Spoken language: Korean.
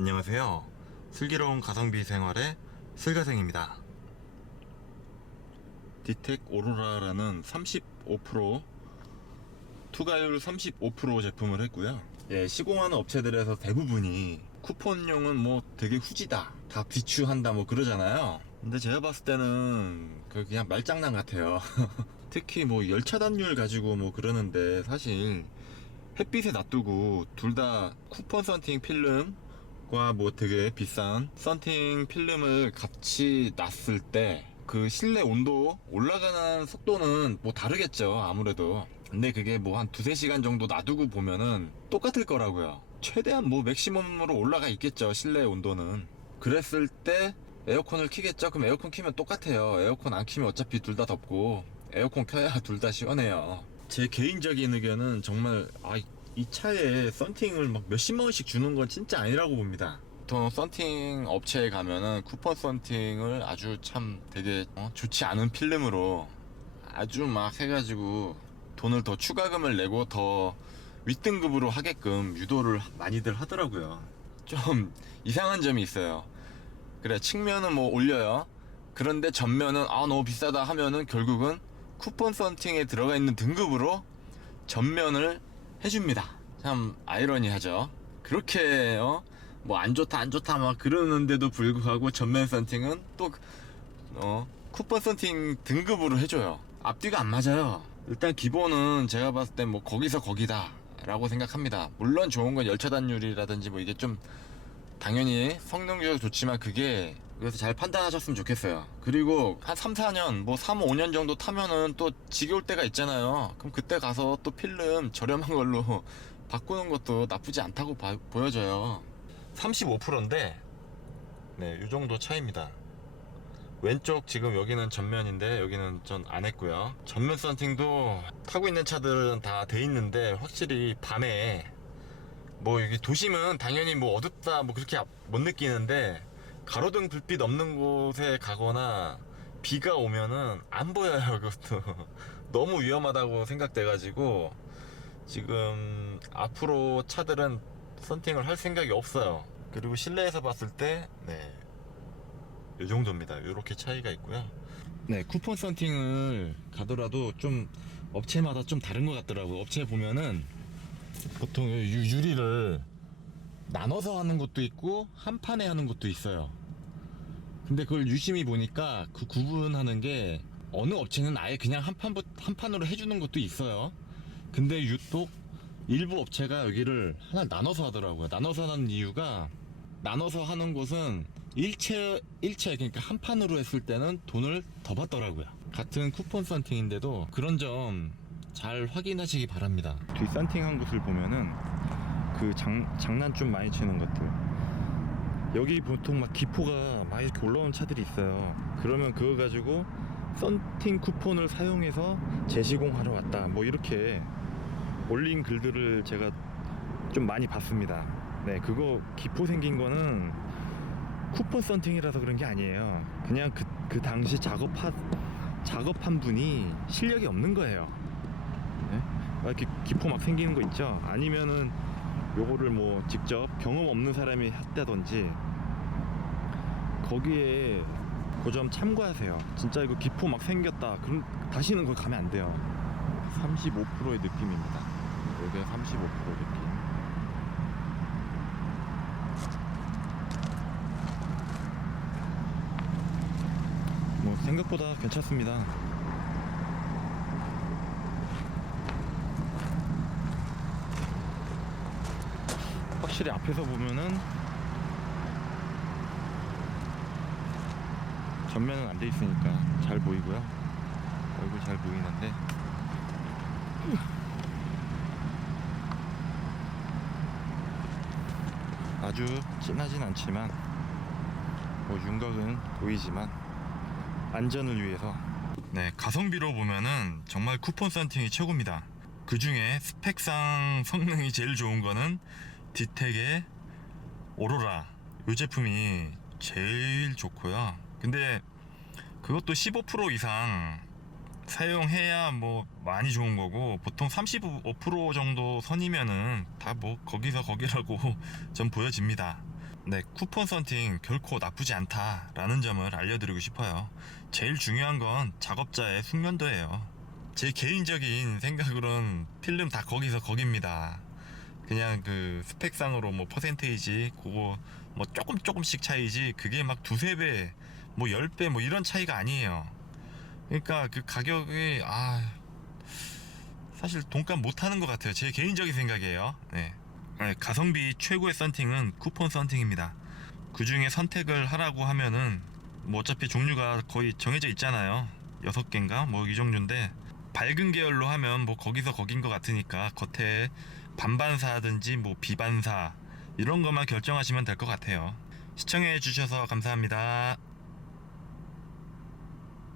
안녕하세요. 슬기로운 가성비 생활의 슬가생입니다. 디텍 오로라라는 35% 투과율 35% 제품을 했고요. 시공하는 업체들에서 대부분이 쿠폰용은 뭐 되게 후지다, 다 비추한다 뭐 그러잖아요. 근데 제가 봤을 때는 그냥 말장난 같아요. 특히 뭐 열차단율 가지고 뭐 그러는데, 사실 햇빛에 놔두고 둘 다 쿠폰 썬팅 필름과 뭐 되게 비싼 썬팅 필름을 같이 놨을 때 그 실내 온도 올라가는 속도는 뭐 다르겠죠, 아무래도. 근데 그게 뭐 한 두세 시간 정도 놔두고 보면은 똑같을 거라고요. 최대한 뭐 맥시멈으로 올라가 있겠죠, 실내 온도는. 그랬을 때 에어컨을 키겠죠. 그럼 에어컨 키면 똑같아요. 에어컨 안 키면 어차피 둘 다 덥고, 에어컨 켜야 둘 다 시원해요. 제 개인적인 의견은 정말 이 차에 썬팅을 막 몇십만 원씩 주는 건 진짜 아니라고 봅니다. 보통 썬팅 업체에 가면은 쿠폰 썬팅을 아주 참 되게 좋지 않은 필름으로 아주 막 해가지고 돈을 더 추가금을 내고 더 윗등급으로 하게끔 유도를 많이들 하더라고요. 좀 이상한 점이 있어요. 그래, 측면은 뭐 올려요. 그런데 전면은 너무 비싸다 하면은 결국은 쿠폰 썬팅에 들어가 있는 등급으로 전면을 해줍니다. 참 아이러니하죠. 그렇게 뭐 안 좋다 막 그러는데도 불구하고 전면 썬팅은 또 쿠폰 썬팅 등급으로 해줘요. 앞뒤가 안 맞아요. 일단 기본은 제가 봤을 땐 뭐 거기서 거기다 라고 생각합니다. 물론 좋은 건 열차단율이라든지 뭐 이게 좀 당연히 성능적으로 좋지만, 그게 그래서 잘 판단하셨으면 좋겠어요. 그리고 한 3, 4년 뭐 3, 5년 정도 타면은 또 지겨울 때가 있잖아요. 그럼 그때 가서 또 필름 저렴한 걸로 바꾸는 것도 나쁘지 않다고 보여져요. 35%인데 네, 이 정도 차이입니다. 왼쪽 지금 여기는 전면인데 여기는 전 안 했고요. 전면 썬팅도 타고 있는 차들은 다 돼 있는데, 확실히 밤에 뭐 여기 도심은 당연히 뭐 어둡다 뭐 그렇게 못 느끼는데, 가로등 불빛 없는 곳에 가거나 비가 오면은 안 보여요. 그것도 너무 위험하다고 생각돼가지고 지금 앞으로 차들은 썬팅을 할 생각이 없어요. 그리고 실내에서 봤을 때 이 정도입니다. 이렇게 차이가 있고요. 네, 쿠폰 썬팅을 가더라도 좀 업체마다 좀 다른 것 같더라고요. 업체 보면은 보통 유리를 나눠서 하는 것도 있고 한 판에 하는 것도 있어요. 근데 그걸 유심히 보니까 그 구분하는 게, 어느 업체는 아예 그냥 한 판으로 해주는 것도 있어요. 근데 유독 일부 업체가 여기를 하나 나눠서 하더라고요. 나눠서 하는 이유가, 나눠서 하는 곳은 일체 그러니까 한 판으로 했을 때는 돈을 더 받더라고요. 같은 쿠폰 썬팅인데도 그런 점 잘 확인하시기 바랍니다. 뒤 썬팅한 곳을 보면은 그 장난 좀 많이 치는 것들, 여기 보통 막 기포가 막 이렇게 올라오는 차들이 있어요. 그러면 그거 가지고 썬팅 쿠폰을 사용해서 재시공하러 왔다 뭐 이렇게 올린 글들을 제가 좀 많이 봤습니다. 네, 그거 기포 생긴 거는 쿠폰 썬팅이라서 그런 게 아니에요. 그냥 그 당시 작업한 분이 실력이 없는 거예요. 네? 이렇게 기포 막 생기는 거 있죠. 아니면은 요거를 뭐 직접 경험 없는 사람이 했다든지, 거기에 그 점 참고하세요. 진짜 이거 기포 막 생겼다 그럼 다시는 거기 가면 안 돼요. 35%의 느낌입니다. 여기가 35% 느낌. 뭐 생각보다 괜찮습니다. 확실히 앞에서 보면은 전면은 안 돼 있으니까 잘 보이고요. 얼굴 잘 보이는데, 아주 진하진 않지만 뭐 윤곽은 보이지만 안전을 위해서. 네, 가성비로 보면은 정말 쿠폰 썬팅이 최고입니다. 그 중에 스펙상 성능이 제일 좋은 거는 디텍의 오로라, 이 제품이 제일 좋고요. 근데 그것도 15% 이상 사용해야 뭐 많이 좋은 거고, 보통 35% 정도 선이면은 다 뭐 거기서 거기라고 전 보여집니다. 네, 쿠폰 썬팅 결코 나쁘지 않다라는 점을 알려드리고 싶어요. 제일 중요한 건 작업자의 숙련도예요. 제 개인적인 생각으로는 필름 다 거기서 거깁니다. 그냥 그 스펙상으로 뭐 퍼센테이지 그거 뭐 조금씩 차이지, 그게 막 두세 배 뭐 10배 뭐 이런 차이가 아니에요. 그러니까 그 가격이 사실 돈값 못하는 것 같아요. 제 개인적인 생각이에요. 네. 가성비 최고의 썬팅은 쿠폰 썬팅입니다. 그 중에 선택을 하라고 하면은 뭐 어차피 종류가 거의 정해져 있잖아요. 6개인가 뭐 이 종류인데, 밝은 계열로 하면 뭐 거기서 거긴 것 같으니까 겉에 반반사든지 뭐 비반사 이런 것만 결정하시면 될 것 같아요. 시청해 주셔서 감사합니다.